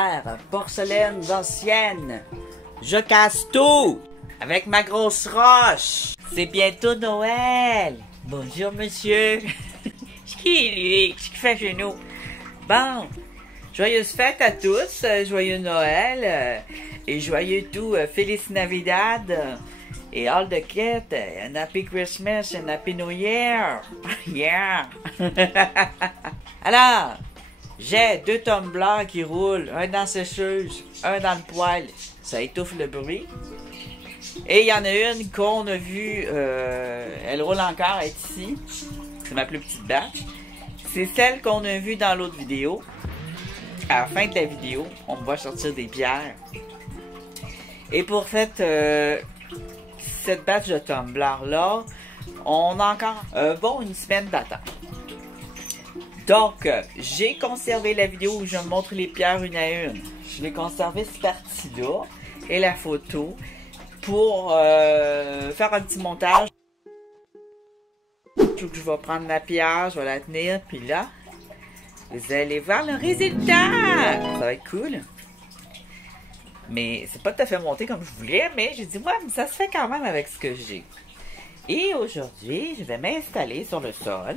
verre, porcelaine ancienne. Je casse tout avec ma grosse roche. C'est bientôt Noël. Bonjour, monsieur. Qui est lui? Qu'est-ce qu'il fait chez nous? Bon, joyeuse fête à tous, joyeux Noël et joyeux tout, Feliz Navidad et all the kit, and Happy Christmas and Happy New Year. Yeah. Alors, j'ai 2 tumblers qui roulent, un dans la sécheuse, un dans le poêle. Ça étouffe le bruit. Et il y en a une qu'on a vue, elle roule encore, elle est ici. C'est ma plus petite batch. C'est celle qu'on a vue dans l'autre vidéo. À la fin de la vidéo, on me voit sortir des pierres. Et pour cette batch de tumblers-là, on a encore une semaine d'attente. Donc, j'ai conservé la vidéo où je me montre les pierres une à une. Je vais conserver cette partie-là et la photo pour faire un petit montage. Je vais prendre la pierre, je vais la tenir, puis là, vous allez voir le résultat! Ça va être cool. Mais c'est pas tout à fait monté comme je voulais, mais j'ai dit, ouais, mais ça se fait quand même avec ce que j'ai. Et aujourd'hui, je vais m'installer sur le sol.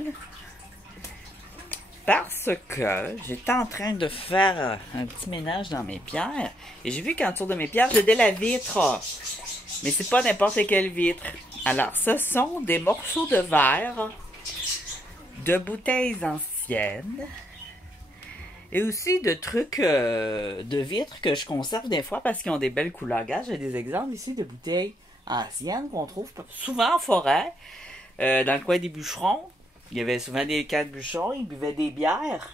Parce que j'étais en train de faire un petit ménage dans mes pierres. Et j'ai vu qu'en dessous de mes pierres, j'ai de la vitre. Mais c'est pas n'importe quelle vitre. Alors, ce sont des morceaux de verre, de bouteilles anciennes, et aussi de trucs de vitres que je conserve des fois parce qu'ils ont des belles couleurs. Regarde, j'ai des exemples ici de bouteilles anciennes qu'on trouve souvent en forêt, dans le coin des bûcherons. Il y avait souvent des camps de bûcherons, ils buvaient des bières.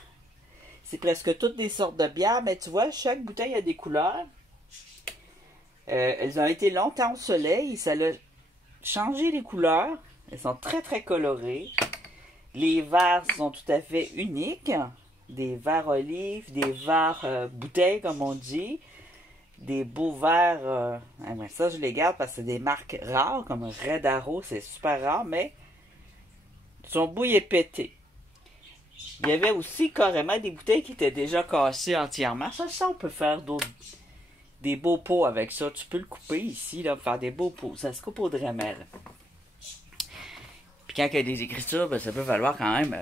C'est presque toutes des sortes de bières, mais tu vois, chaque bouteille a des couleurs. Elles ont été longtemps au soleil, ça a changé les couleurs. Elles sont très très colorées. Les verres sont tout à fait uniques. Des verres olives, des verres bouteilles comme on dit. Des beaux verres. Ça je les garde parce que c'est des marques rares comme Red Arrow, c'est super rare, mais son bout est pété. Il y avait aussi carrément des bouteilles qui étaient déjà cassées entièrement. Ça on peut faire des beaux pots avec ça. Tu peux le couper ici, là, pour faire des beaux pots. Ça se coupe au Dremel. Puis quand il y a des écritures, ben, ça peut valoir quand même,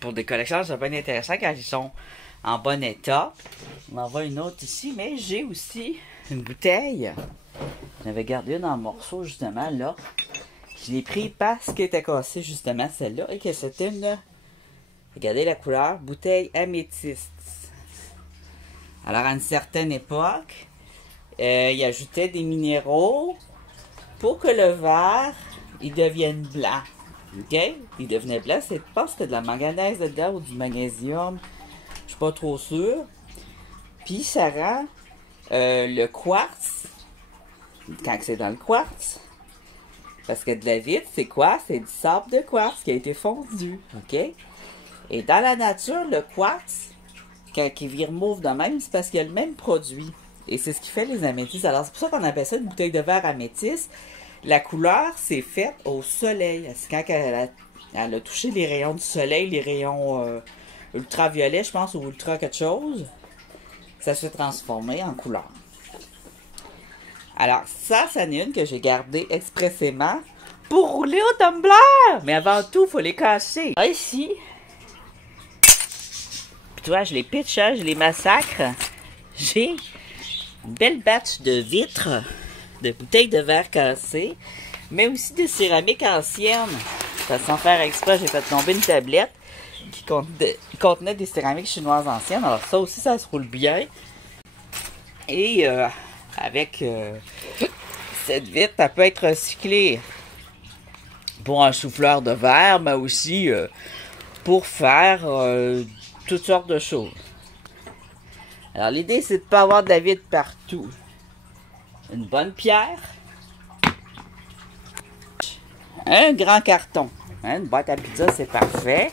pour des collections, ça peut être intéressant quand ils sont en bon état. On en voit une autre ici, mais j'ai aussi une bouteille. J'avais gardé une en morceaux, justement, là. Je l'ai pris parce qu'elle était cassée, justement, celle-là, et que c'était une, regardez la couleur, bouteille améthyste. Alors, à une certaine époque, il ajoutait des minéraux pour que le verre, il devienne blanc. OK? Il devenait blanc, c'est parce que de la manganèse dedans ou du magnésium. Je suis pas trop sûre. Puis, ça rend le quartz, quand c'est dans le quartz, parce que de la vitre, c'est quoi? C'est du sable de quartz qui a été fondu. OK? Et dans la nature, le quartz, quand il vire mauve de même, c'est parce qu'il y a le même produit. Et c'est ce qui fait les améthystes. Alors, c'est pour ça qu'on appelle ça une bouteille de verre améthyste. La couleur, c'est faite au soleil. C'est quand elle a touché les rayons du soleil, les rayons ultraviolets, je pense, ou ultra quelque chose, ça se fait transformer en couleur. Alors, ça en est une que j'ai gardée expressément pour rouler au tumbler. Mais avant tout, il faut les casser. Ah, ici, tu vois, je les pitch, je les massacre. J'ai une belle batch de vitres, de bouteilles de verre cassées, mais aussi de céramique ancienne. Sans faire exprès, j'ai fait tomber une tablette qui contenait des céramiques chinoises anciennes. Alors ça aussi, ça se roule bien. Et avec cette vitre, elle peut être recyclée pour un souffleur de verre, mais aussi pour faire toutes sortes de choses. Alors, l'idée, c'est de ne pas avoir de la vitre partout. Une bonne pierre. Un grand carton. Une boîte à pizza, c'est parfait.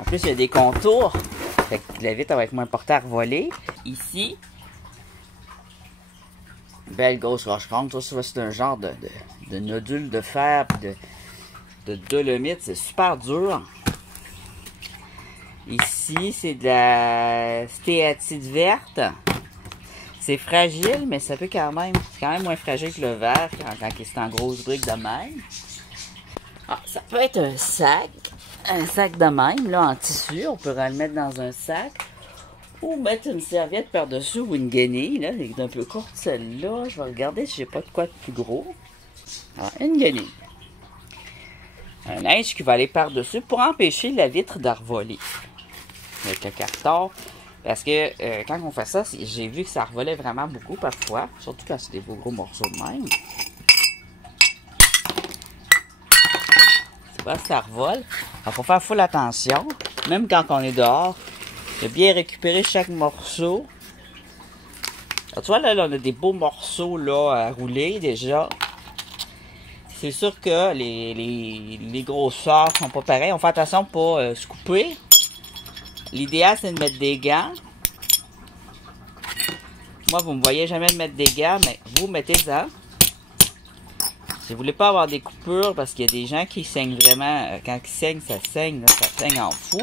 En plus, il y a des contours. Fait que la vitre va être moins portée à revoler. Ici, belle grosse roche ronde. Ça, c'est un genre de nodule de fer et de dolomite. C'est super dur. Ici, c'est de la stéatite verte. C'est fragile, mais ça peut quand même, c'est quand même moins fragile que le verre quand c'est en grosse brique de même. Ah, ça peut être un sac de même, là, en tissu. On pourrait le mettre dans un sac. Ou mettre une serviette par-dessus ou une guenille, là. Elle est un peu courte, celle-là. Je vais regarder si j'ai pas de quoi de plus gros. Ah, une guenille. Un linge qui va aller par-dessus pour empêcher la vitre d'arvoler. Avec le carton. Parce que quand on fait ça, j'ai vu que ça revolait vraiment beaucoup parfois. Surtout quand c'est des beaux gros morceaux de même. Tu vois, ça revole. Il faut faire full attention. Même quand on est dehors. De bien récupérer chaque morceau. Alors, tu vois, là, on a des beaux morceaux là, à rouler déjà. C'est sûr que les grosseurs sont pas pareils. On fait attention pour pas se couper. L'idéal, c'est de mettre des gants. Moi, vous ne me voyez jamais mettre des gants, mais vous mettez-en. Si vous voulez pas avoir des coupures, parce qu'il y a des gens qui saignent vraiment. Quand ils saignent, là, ça saigne en fou.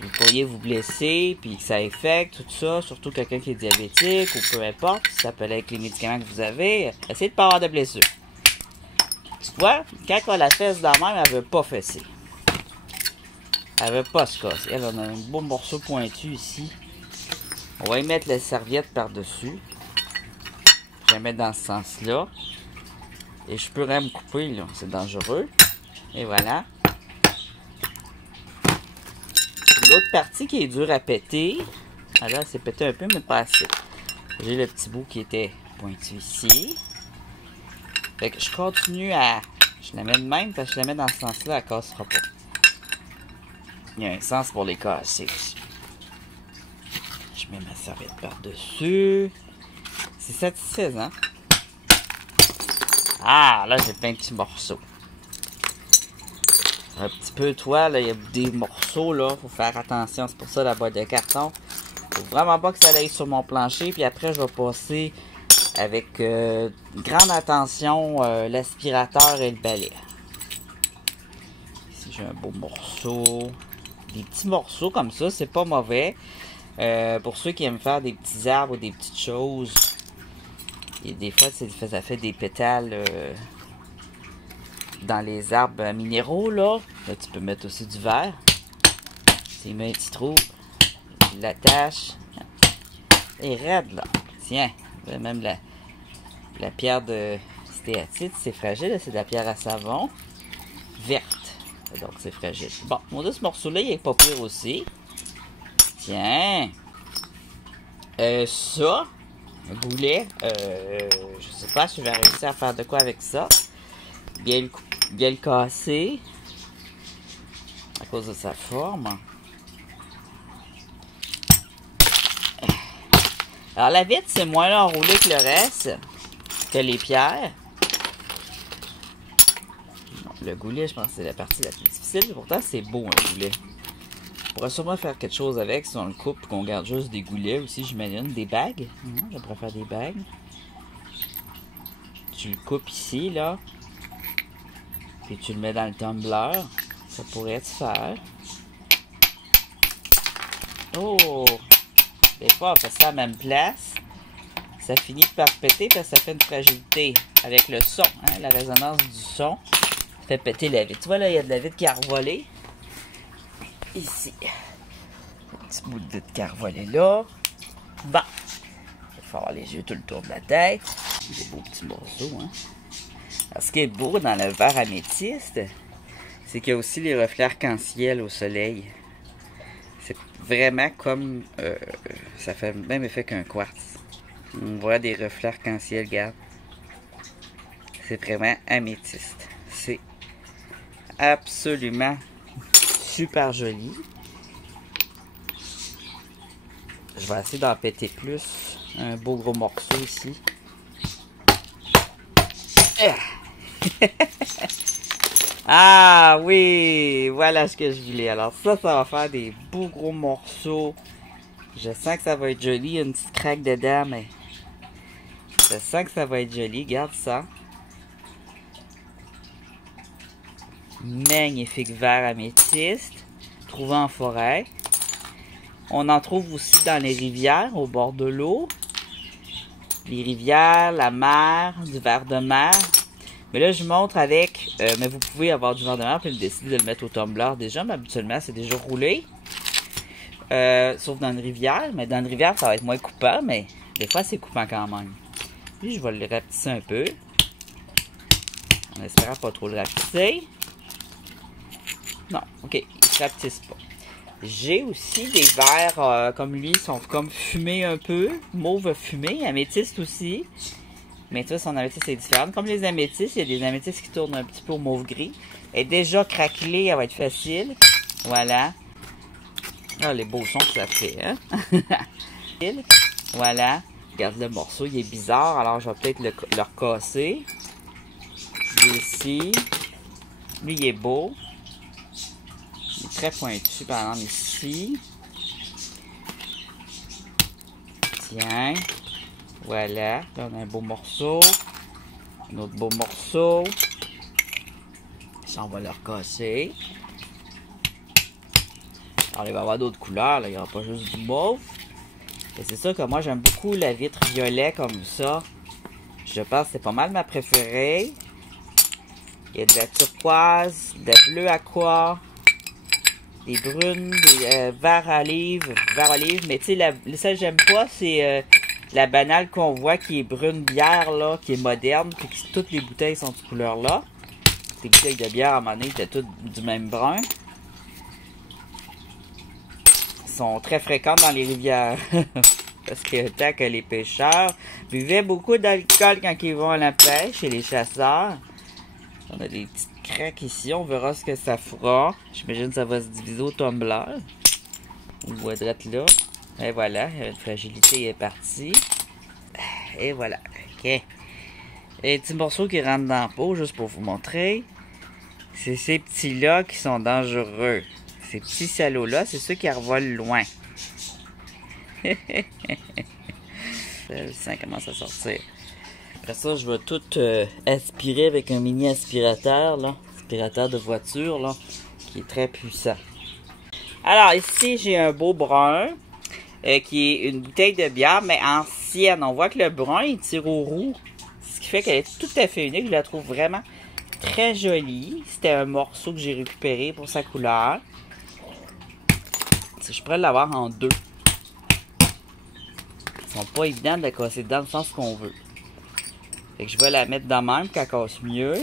Vous pourriez vous blesser, puis que ça infecte, tout ça. Surtout quelqu'un qui est diabétique, ou peu importe. Ça peut être avec les médicaments que vous avez. Essayez de ne pas avoir de blessure. Tu vois, quand on a la fesse dans la main, elle ne veut pas fesser. Elle veut pas se casser. Elle, on a un beau morceau pointu ici. On va y mettre la serviette par-dessus. Je vais la mettre dans ce sens-là. Et je pourrais me couper, là. C'est dangereux. Et voilà. L'autre partie qui est dure à péter. Alors, c'est pété un peu, mais pas assez. J'ai le petit bout qui était pointu ici. Fait que je continue à... Je la mets de même, parce que je la mets dans ce sens-là, elle ne cassera pas. Il y a un sens pour les casser aussi. Je mets ma serviette par-dessus. C'est satisfaisant. Ah, là, j'ai plein de petits morceaux. Un petit peu, toi, là, il y a des morceaux, là. Faut faire attention. C'est pour ça, la boîte de carton. Faut vraiment pas que ça aille sur mon plancher. Puis après, je vais passer avec grande attention l'aspirateur et le balai. Ici, j'ai un beau morceau. Des petits morceaux comme ça, c'est pas mauvais. Pour ceux qui aiment faire des petits arbres ou des petites choses. Et des fois, ça fait des pétales dans les arbres minéraux, là. Là, tu peux mettre aussi du verre. Tu mets un petit trou. Tu l'attaches. Et raide, là. Tiens, même la pierre de stéatite, c'est fragile. C'est de la pierre à savon. Verte. Donc, c'est fragile. Bon, mon ce morceau-là, il est pas pire aussi. Tiens. Ça, un boulet. Je sais pas si je vais réussir à faire de quoi avec ça. Bien le casser. À cause de sa forme. Alors, la vitre, c'est moins enroulé que le reste. Que les pierres. Le goulet, je pense que c'est la partie la plus difficile. Pourtant, c'est beau, un goulet. On pourrait sûrement faire quelque chose avec si on le coupe et qu'on garde juste des goulets aussi, j'imagine. Des bagues. Je pourrais faire des bagues. Tu le coupes ici, là. Puis tu le mets dans le tumbler. Ça pourrait se faire. Oh! Des fois, on fait ça à la même place. Ça finit par péter parce que ça fait une fragilité avec le son. Hein, la résonance du son fait péter la vitre. Tu vois, là, il y a de la vitre qui a revolé. Ici. Un petit bout de vitre qui a revolé là. Bon. Il faut avoir les yeux tout le tour de la tête. Des beaux petits morceaux, hein. Alors, ce qui est beau dans le verre améthyste, c'est qu'il y a aussi les reflets arc-en-ciel au soleil. C'est vraiment comme... ça fait le même effet qu'un quartz. On voit des reflets arc-en-ciel, regarde. C'est vraiment améthyste. C'est absolument super joli. Je vais essayer d'en péter plus. Un beau gros morceau ici. Ah oui, voilà ce que je voulais. Alors ça va faire des beaux gros morceaux. Je sens que ça va être joli. Il y a une petite craque dedans, mais je sens que ça va être joli. Regarde ça. Magnifique verre améthyste. Trouvé en forêt. On en trouve aussi dans les rivières, au bord de l'eau. Les rivières, la mer, du verre de mer. Mais là, je montre avec... mais vous pouvez avoir du verre de mer, puis décider de le mettre au tumbler déjà. Mais habituellement, c'est déjà roulé. Sauf dans une rivière. Mais dans une rivière, ça va être moins coupant, mais des fois, c'est coupant quand même. Puis, je vais le rapetisser un peu. En espérant pas trop le rapetisser. Non, ok, il ne rapetisse pas. J'ai aussi des verres comme lui, ils sont comme fumés un peu. Mauve fumé, améthyste aussi. Mais tu vois, son améthyste est différent. Comme les améthystes, il y a des améthystes qui tournent un petit peu au mauve gris. Elle est déjà craquelée, elle va être facile. Voilà. Ah, les beaux sons que ça fait, hein? Voilà. Regarde le morceau, il est bizarre, alors je vais peut-être le recasser. Ici. Lui, il est beau. Il est très pointu, par exemple, ici. Tiens. Voilà. Là, on a un beau morceau. Un autre beau morceau. Ça, on va le recasser. Alors, il va y avoir d'autres couleurs. Là. Il n'y aura pas juste du mauve. Et c'est ça que moi, j'aime beaucoup la vitre violet comme ça. Je pense que c'est pas mal ma préférée. Il y a de la turquoise, de la bleu aqua, des brunes, des verts olive. Mais tu sais, ça que j'aime pas, c'est la banale qu'on voit qui est brune bière, là, qui est moderne, puis que toutes les bouteilles sont de cette couleur-là. Les bouteilles de bière, à un moment donné, étaient toutes du même brun. Ils sont très fréquentes dans les rivières. Parce que tant que les pêcheurs buvaient beaucoup d'alcool quand ils vont à la pêche, et les chasseurs. On a des petites craques ici, on verra ce que ça fera. J'imagine que ça va se diviser au tumbler. On le voit droite là. Et voilà, une fragilité est partie. Et voilà, ok. Et les petits morceaux qui rentrent dans la peau, juste pour vous montrer. C'est ces petits-là qui sont dangereux. Ces petits salauds-là, c'est ceux qui revolent loin. Le sang commence à sortir. Après ça, je vais tout aspirer avec un mini aspirateur, là. Aspirateur de voiture, là, qui est très puissant. Alors, ici, j'ai un beau brun, qui est une bouteille de bière, mais ancienne. On voit que le brun, il tire au roux, ce qui fait qu'elle est tout à fait unique. Je la trouve vraiment très jolie. C'était un morceau que j'ai récupéré pour sa couleur. Je pourrais l'avoir en deux. Ils sont pas évidents de la casser dans le sens qu'on veut. Fait que je vais la mettre de même, qu'elle casse mieux.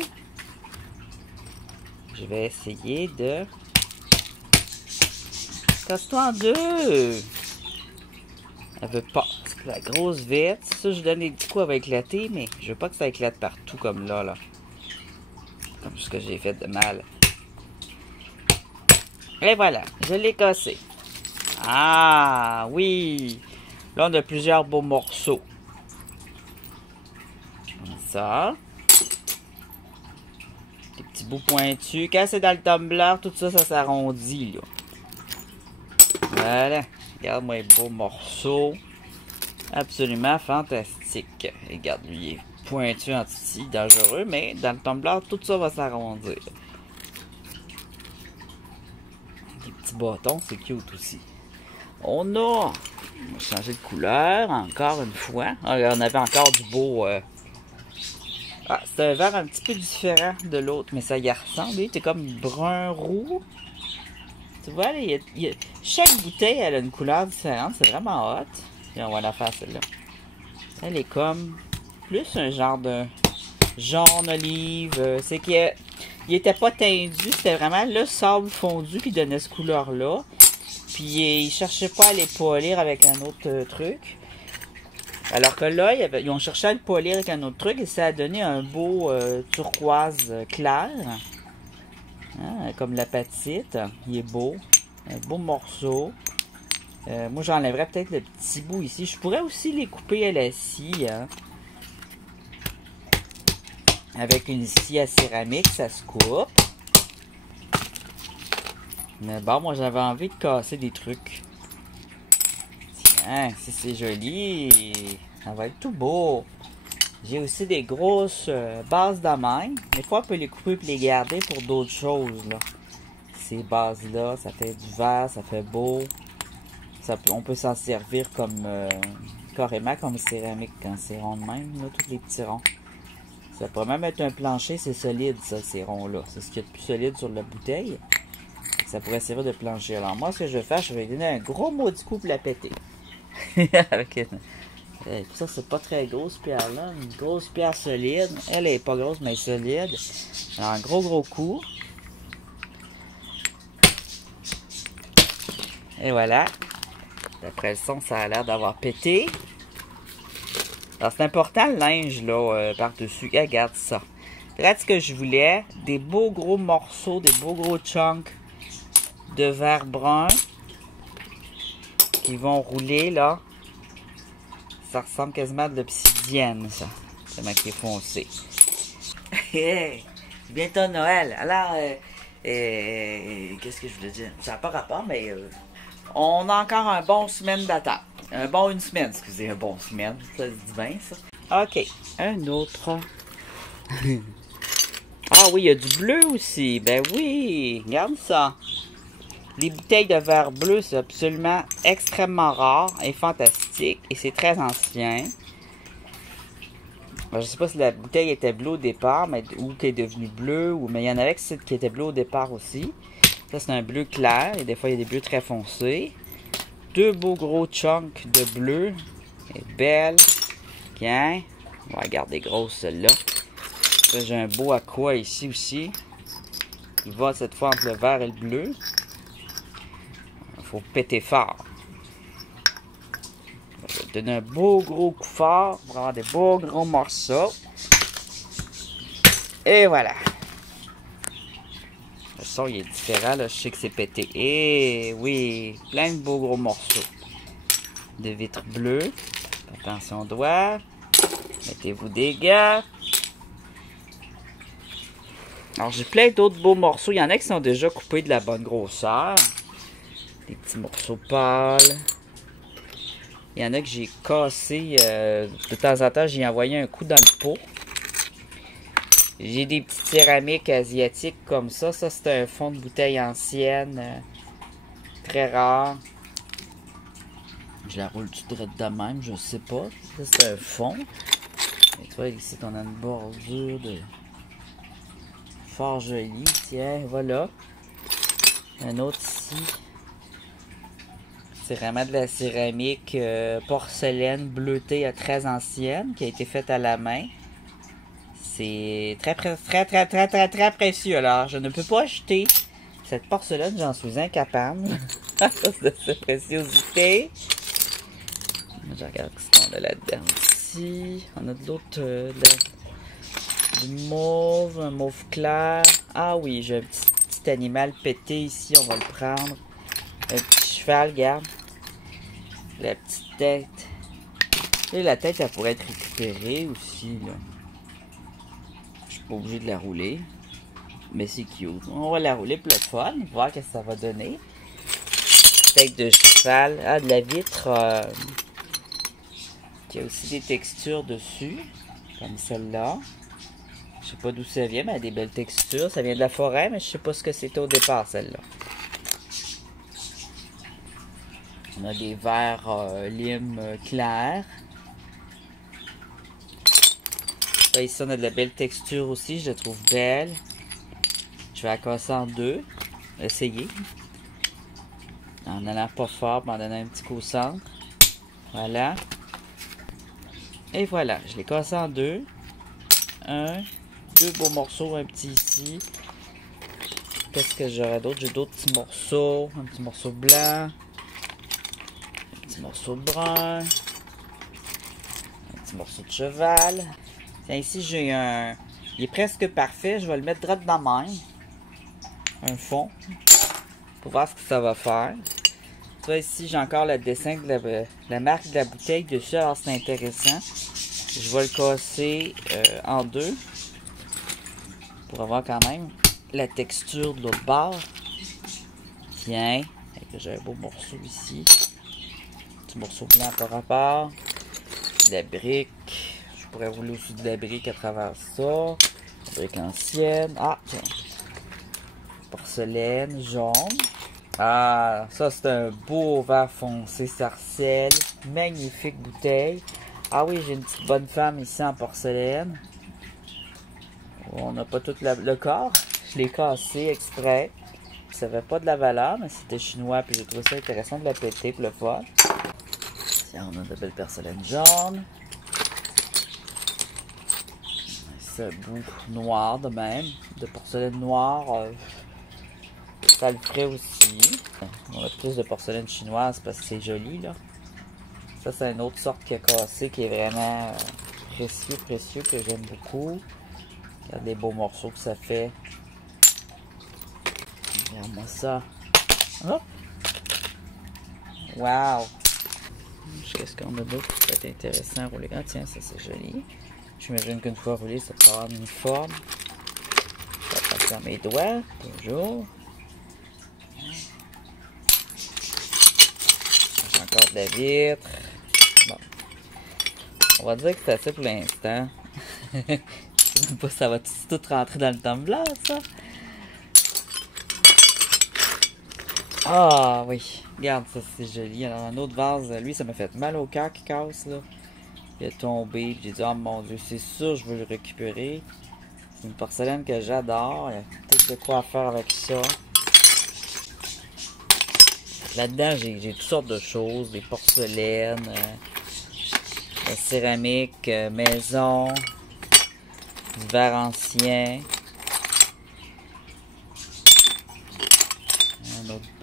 Je vais essayer de... Casse-toi en deux! Elle veut pas. C'est la grosse vitre. Ça, je donne des petits coups avec éclater, mais je veux pas que ça éclate partout comme là. Comme ce que j'ai fait de mal. Et voilà, je l'ai cassé. Ah, oui! Là, on a plusieurs beaux morceaux. Comme ça. Des petits bouts pointus. Quand c'est dans le tumbler, tout ça, ça s'arrondit, là. Voilà. Regarde-moi les beaux morceaux. Absolument fantastique. Regarde, lui, il est pointu en titi, dangereux, mais dans le tumbler, tout ça va s'arrondir. Des petits bâtons, c'est cute aussi. On va changer de couleur, encore une fois. Ah, on avait encore du beau... Ah, c'est un vert un petit peu différent de l'autre, mais ça y ressemble. Il était comme brun-roux. Tu vois, là, chaque bouteille, elle a une couleur différente. C'est vraiment hot. Et on va la faire, celle-là. Elle est comme plus un genre de jaune olive. C'est qu'il était pas tendu. C'était vraiment le sable fondu qui donnait cette couleur-là. Puis il cherchait pas à les polir avec un autre truc. Alors que là, ils ont cherché à le polir avec un autre truc et ça a donné un beau turquoise clair. Hein, comme l'apatite. Il est beau. Un beau morceau. Moi, j'enlèverais peut-être le petit bout ici. Je pourrais aussi les couper à la scie. Hein. Avec une scie à céramique, ça se coupe. Mais bon, moi, j'avais envie de casser des trucs. Tiens, si c'est joli, ça va être tout beau. J'ai aussi des grosses bases de même. Des fois, on peut les couper et les garder pour d'autres choses, là. Ces bases-là, ça fait du verre, ça fait beau. On peut s'en servir comme carrément comme céramique quand c'est rond de même, là, tous les petits ronds. Ça pourrait même être un plancher, c'est solide ça, ces ronds-là. C'est ce qu'il y a de plus solide sur la bouteille. Ça pourrait servir de plancher. Alors moi, ce que je vais faire, je vais lui donner un gros maudit coup pour la péter. Avec une... ça, c'est pas très grosse pierre-là. Une grosse pierre solide. Elle est pas grosse, mais solide. Alors, un gros coup. Et voilà. D'après le son, ça a l'air d'avoir pété. Alors, c'est important le linge, là, par-dessus. Regarde ça. Regarde ce que je voulais. Des beaux gros morceaux, des beaux gros chunks de verre brun qui vont rouler, là. Ça ressemble quasiment à de l'obsidienne, ça. Tellement qui est foncé. Hey, bientôt Noël. Alors, qu'est-ce que je voulais dire? Ça n'a pas rapport, mais on a encore un bon semaine d'attente. Un bon semaine, excusez, un bon semaine. Ça se dit bien, ça. OK, un autre. Ah oui, il y a du bleu aussi. Ben oui, regarde ça. Les bouteilles de verre bleu, c'est absolument extrêmement rare et fantastique. Et c'est très ancien. Je ne sais pas si la bouteille était bleue au départ, mais, ou qu'elle est devenue bleue. Mais il y en avait qui était bleu au départ aussi. Ça, c'est un bleu clair. Et des fois, il y a des bleus très foncés. Deux beaux gros chunks de bleu. Elle est belle. Tiens. On va garder grosse celle-là. J'ai un beau aqua ici aussi. Il va cette fois entre le vert et le bleu. Il faut péter fort. Je vais donner un beau gros coup fort pour avoir des beaux gros morceaux. Et voilà. Le son il est différent, là. Je sais que c'est pété. Et oui, plein de beaux gros morceaux. De vitre bleue. Attention au doigt. Mettez-vous des gants. Alors j'ai plein d'autres beaux morceaux. Il y en a qui sont déjà coupés de la bonne grosseur. Des petits morceaux pâles. Il y en a que j'ai cassé. De temps en temps, j'ai envoyé un coup dans le pot. J'ai des petites céramiques asiatiques comme ça. Ça, c'est un fond de bouteille ancienne. Très rare. Je la roule tout droit de même, je sais pas. Ça, c'est un fond. Et tu vois, ici, on a une bordure de... fort jolie. Tiens, voilà. Un autre ici. C'est vraiment de la céramique porcelaine bleutée très ancienne qui a été faite à la main. C'est très précieux. Alors, je ne peux pas acheter cette porcelaine, j'en suis incapable. À cause de sa préciosité. Je regarde ce qu'on a là-dedans aussi. On a de l'autre, du mauve, un mauve clair. Ah oui, j'ai un petit animal pété ici, on va le prendre. Un petit cheval, regarde. La petite tête. Et la tête, elle pourrait être récupérée aussi, là. Je suis pas obligé de la rouler. Mais c'est cute. On va la rouler pour le fun, voir ce que ça va donner. Tête de cheval. Ah, de la vitre. Qui a aussi des textures dessus. Comme celle-là. Je sais pas d'où ça vient, mais elle a des belles textures. Ça vient de la forêt, mais je sais pas ce que c'était au départ, celle-là. On a des verres lime clairs. Là, ici, on a de la belle texture aussi. Je la trouve belle. Je vais la casser en deux. Essayer. En allant pas fort, mais en donnant un petit coup au centre. Voilà. Et voilà. Je l'ai cassé en deux. Deux beaux morceaux. Un petit ici. Qu'est-ce que j'aurais d'autre? J'ai d'autres petits morceaux. Un petit morceau blanc. Un petit morceau brun. Un petit morceau de cheval. Tiens, ici, j'ai un... Il est presque parfait. Je vais le mettre droit dans la main. Un fond. Pour voir ce que ça va faire. Tu vois, ici, j'ai encore le dessin de la marque de la bouteille dessus. Alors, c'est intéressant. Je vais le casser en deux. Pour avoir quand même la texture de l'autre bord. Tiens. J'ai un beau morceau ici. Petit morceau blanc par rapport. De la brique. Je pourrais rouler aussi de la brique à travers ça. La brique ancienne. Ah, tiens. Porcelaine jaune. Ah, ça c'est un beau vert foncé Sarcelles. Magnifique bouteille. Ah oui, j'ai une petite bonne femme ici en porcelaine. On n'a pas tout le corps. Je l'ai cassé exprès. Ça n'avait pas de la valeur, mais c'était chinois. Puis j'ai trouvé ça intéressant de la péter pour le fun. Tiens, on a de belles porcelaines jaunes. Ce bout noir de même. De porcelaine noire. Ça le ferait aussi. On a plus de porcelaine chinoise parce que c'est joli là. Ça c'est une autre sorte qui a cassé qui est vraiment précieux que j'aime beaucoup. Regarde les beaux morceaux que ça fait. Regarde-moi ça. Oh! Wow! Qu'est-ce qu'on a d'autre qui peut être intéressant à rouler? Ah tiens, ça c'est joli. J'imagine qu'une fois roulé, ça peut avoir une forme. Ça passe dans mes doigts, toujours. J'ai encore de la vitre. Bon. On va dire que c'est assez pour l'instant. Je sais même pas si ça va tout rentrer dans le tumbler, ça. Ah oui, regarde ça, c'est joli. Alors un autre vase, lui ça m'a fait mal au cœur qui casse là. Il est tombé, j'ai dit oh mon dieu, c'est sûr je veux le récupérer. C'est une porcelaine que j'adore, il y a peut-être de quoi faire avec ça. Là-dedans j'ai toutes sortes de choses, des porcelaines, la céramique, maison, du verre ancien.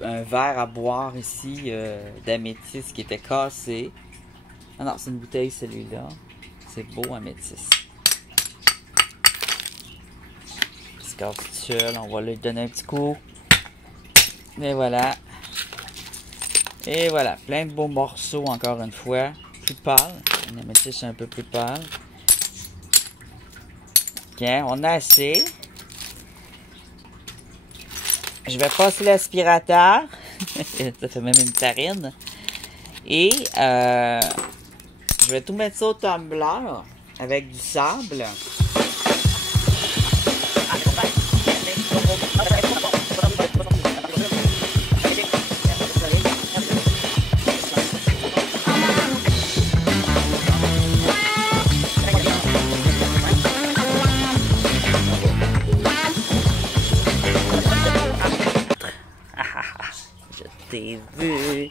Un verre à boire ici d'améthyste qui était cassé. Ah non, c'est une bouteille celui-là. C'est beau améthyste. Il se casse tout seul. On va lui donner un petit coup. Et voilà. Et voilà. Plein de beaux morceaux encore une fois. Plus pâle. Un améthyste un peu plus pâle. Ok, on a assez. Je vais passer l'aspirateur. Ça fait même une tarine. Et je vais tout mettre ça au tumbler avec du sable. Je t'ai vu.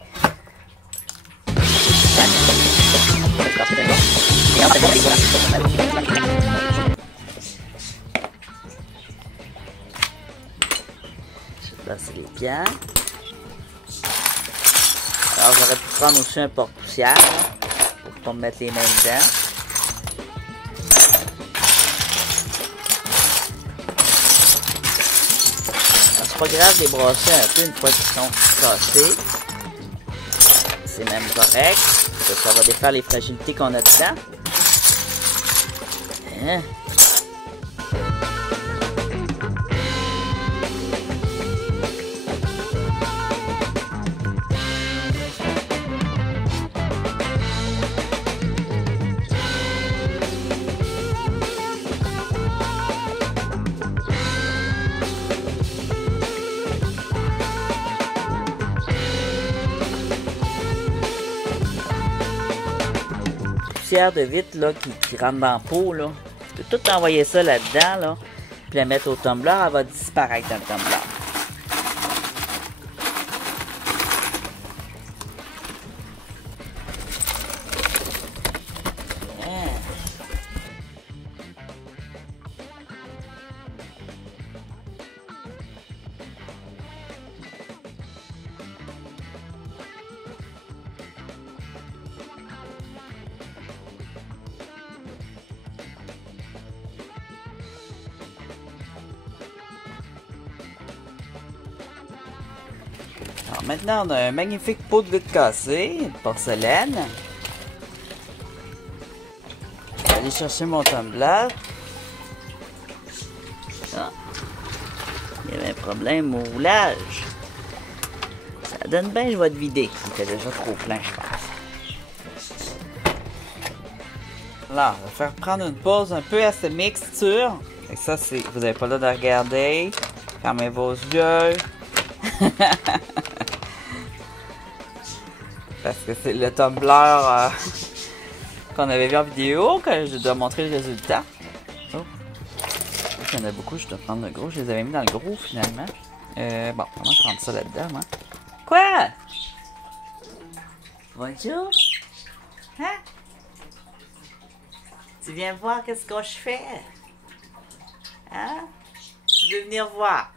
Je vais passer les pieds. Alors j'aurais pu prendre aussi un porte-poussière pour pas me mettre les mains dedans. C'est pas grave de les brasser un peu une fois qu'ils sont cassés. C'est même correct. Ça va défaire les fragilités qu'on a dedans. Hein? De vitre là, qui rentre dans le pot, là. Tu peux tout envoyer ça là-dedans, là, puis la mettre au tumbler, elle va disparaître dans le tumbler. Alors maintenant, on a un magnifique pot de vitre cassée, de porcelaine. Je vais aller chercher mon tumbler. Ah. Il y avait un problème au roulage. Ça donne bien, je vais te vider. Il était déjà trop plein, je pense. Là, on va faire prendre une pause un peu à cette mixture. Et ça, c'est, vous n'avez pas le droit de regarder. Fermez vos yeux. Parce que c'est le tumbler qu'on avait vu en vidéo, que je dois montrer le résultat. Oh. Il y en a beaucoup, je dois prendre le gros. Je les avais mis dans le gros finalement. Bon, comment je rentre ça là-dedans, moi? Quoi? Bonjour? Hein? Tu viens voir qu'est-ce que je fais? Hein? Tu veux venir voir?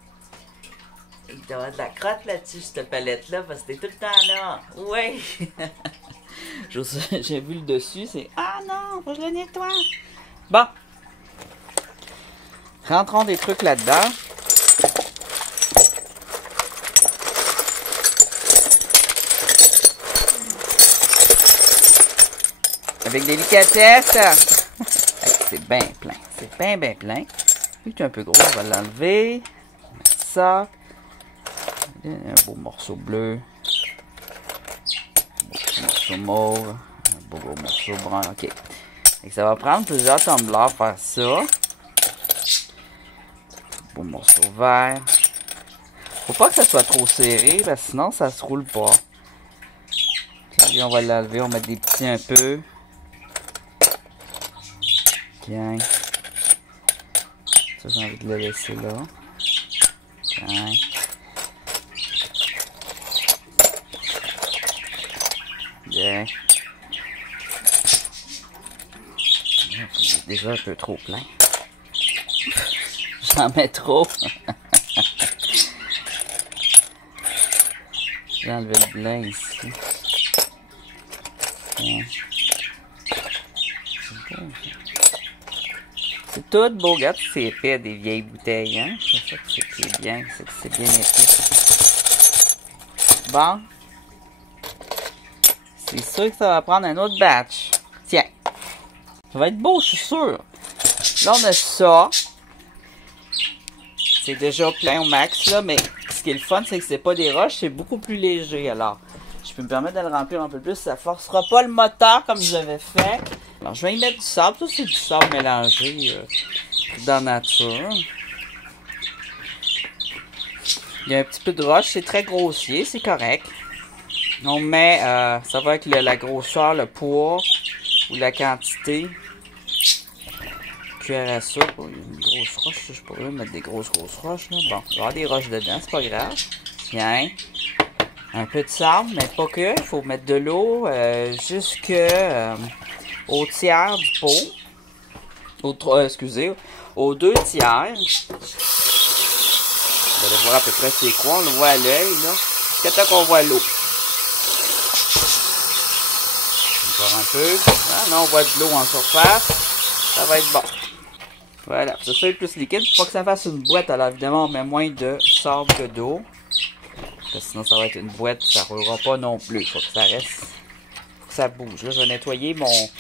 Il doit y avoir de la crotte là-dessus, cette palette-là, parce que t'es tout le temps là. Oui! J'ai vu le dessus, c'est... Ah non, faut que je le nettoie! Bon. Rentrons des trucs là-dedans. Avec délicatesse. C'est bien plein. C'est bien plein. Lui, c'est un peu gros, on va l'enlever. Mettre ça. Un beau morceau bleu. Un beau morceau mauve. Un beau gros morceau brun. OK. Et ça va prendre plusieurs tumblers pour faire ça. Un beau morceau vert. Faut pas que ça soit trop serré, parce que sinon ça se roule pas. Puis on va l'enlever, on va mettre des petits un peu. Bien. Ça, j'ai envie de le laisser là. Bien. Bien. Déjà un peu trop plein. J'en mets trop. J'ai enlevé le blanc ici. Bien. C'est tout beau, regarde, c'est épais des vieilles bouteilles, hein. C'est ça qui est bien, c'est que c'est bien épais. Bon. C'est sûr que ça va prendre un autre batch. Tiens. Ça va être beau, je suis sûr. Là, on a ça. C'est déjà plein au max, là, mais ce qui est le fun, c'est que c'est pas des roches, c'est beaucoup plus léger, alors. Je peux me permettre de le remplir un peu plus, ça forcera pas le moteur comme j'avais fait. Alors, je vais y mettre du sable. Ça, c'est du sable mélangé dans la nature. Il y a un petit peu de roche. C'est très grossier. C'est correct. On met, ça va avec la grosseur, le poids ou la quantité. Cuillère à soupe. Oh, il y a une grosse roche. Je pourrais mettre des grosses roches. Là. Bon, il va y avoir des roches dedans. C'est pas grave. Bien. Un peu de sable, mais pas que. Il faut mettre de l'eau jusque... au tiers du pot. Excusez, aux 2 tiers. Vous allez voir à peu près c'est quoi. On le voit à l'œil, là. Jusqu'à temps qu'on voit l'eau. Encore un peu. Ah, là, on voit de l'eau en surface. Ça va être bon. Voilà. Ça c'est plus liquide. Faut pas que ça fasse une boîte. Alors, évidemment, on met moins de sable que d'eau. Parce que sinon, ça va être une boîte. Ça ne roulera pas non plus. Faut que ça reste... ça bouge. Là, je vais nettoyer mon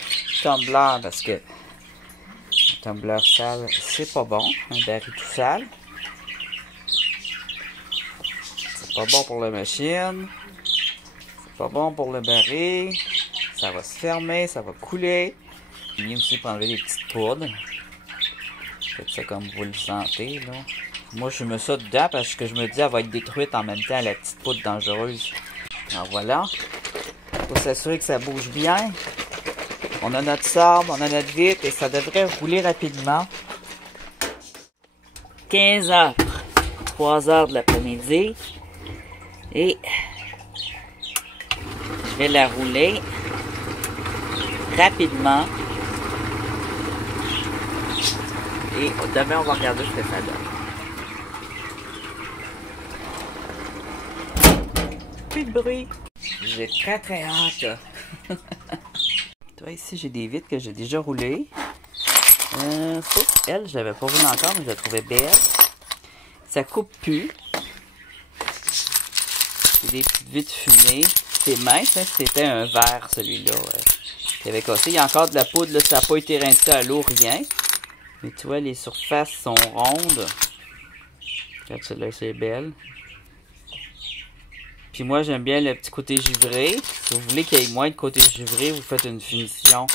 tumbler parce que un tumbler sale, c'est pas bon. Un baril tout sale. C'est pas bon pour la machine. C'est pas bon pour le baril. Ça va se fermer, ça va couler. Il y a aussi pour enlever les petites poudres. Faites ça comme vous le sentez, là. Moi, je mets ça dedans parce que je me dis elle va être détruite en même temps, la petite poudre dangereuse. Alors voilà. Faut s'assurer que ça bouge bien. On a notre sable, on a notre vitre et ça devrait rouler rapidement. 15 heures, 3 heures de l'après-midi. Et je vais la rouler rapidement. Et demain, on va regarder ce que ça donne. Plus de bruit. J'ai très hâte. Toi, ici, j'ai des vitres que j'ai déjà roulées. Elle, je l'avais pas roulée encore, mais je la trouvais belle. Ça coupe plus. C'est des petites vitres fumées. C'est mince, hein? C'était un verre, celui-là. Qui avait cassé. Il y a encore de la poudre, là, ça n'a pas été rincé à l'eau, rien. Mais tu vois, les surfaces sont rondes. Regarde, celle-là, c'est belle. Puis moi, j'aime bien le petit côté givré. Si vous voulez qu'il y ait moins de côté givré, vous faites une finition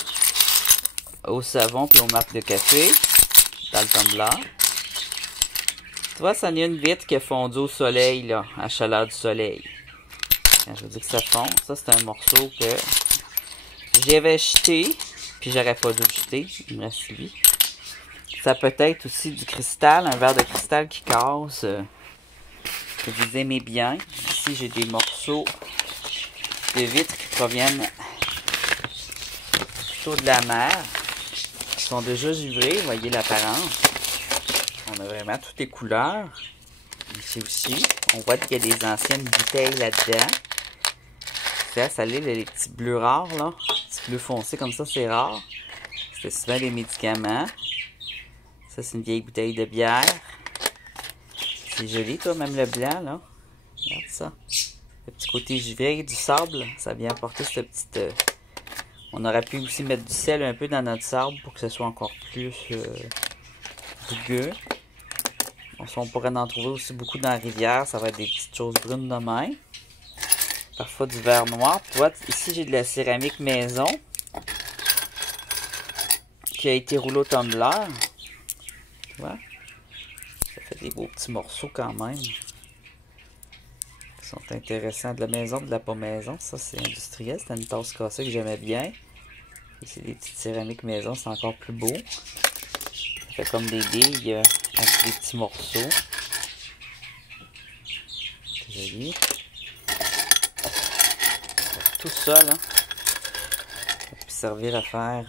au savon puis aux marques de café dans le tumbler. Tu vois, ça y a une vitre qui a fondu au soleil, là, à la chaleur du soleil. Quand je dis que ça fond, ça c'est un morceau que j'avais jeté, puis j'aurais pas dû le jeter, il me reste lui. Ça peut être aussi du cristal, un verre de cristal qui casse, que vous aimez bien. Ici j'ai des morceaux de vitres qui proviennent plutôt de la mer, qui sont déjà givrés, vous voyez l'apparence. On a vraiment toutes les couleurs. Ici aussi, on voit qu'il y a des anciennes bouteilles là-dedans. Ça l'est, les petits bleus rares, là. Les petits bleus foncés comme ça, c'est rare. C'était souvent des médicaments. Ça, c'est une vieille bouteille de bière. C'est joli, toi, même le blanc, là. Regarde ça. Le petit côté givré du sable, ça vient apporter cette petite... On aurait pu aussi mettre du sel un peu dans notre sable pour que ce soit encore plus rugueux. On pourrait en trouver aussi beaucoup dans la rivière. Ça va être des petites choses brunes de même. Parfois du verre noir. Tu vois, ici j'ai de la céramique maison qui a été roulée au tumbler. Tu vois? Ça fait des beaux petits morceaux quand même. Ils sont intéressants. De la maison, de la pas maison. Ça, c'est industriel. C'était une tasse cassée que j'aimais bien. Et c'est des petites céramiques maison. C'est encore plus beau. Ça fait comme des billes avec des petits morceaux. C'est joli. Tout ça, là, ça peut servir à faire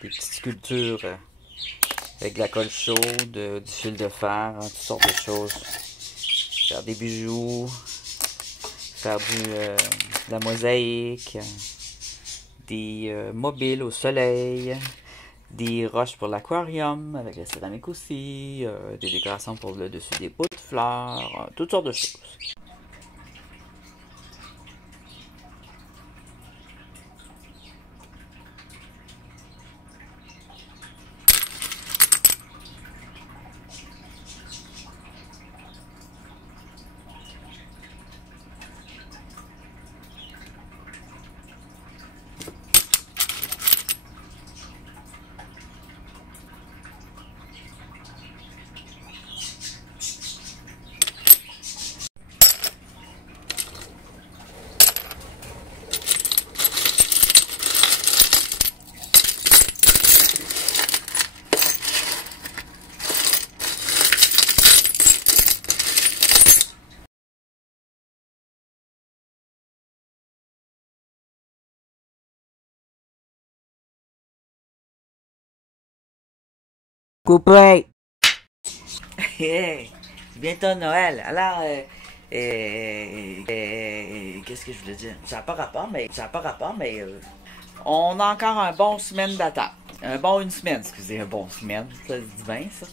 des petites sculptures avec de la colle chaude, du fil de fer, toutes sortes de choses. Faire des bijoux, faire de la mosaïque, des mobiles au soleil, des roches pour l'aquarium, avec la céramique aussi, des décorations pour le dessus des pots de fleurs, toutes sortes de choses. Coupé! Hey, c'est bientôt Noël. Alors, qu'est-ce que je voulais dire? Ça n'a pas rapport, mais on a encore un bon semaine d'attente. Un bon une semaine, excusez, un bon semaine, ça se dit bien, ça.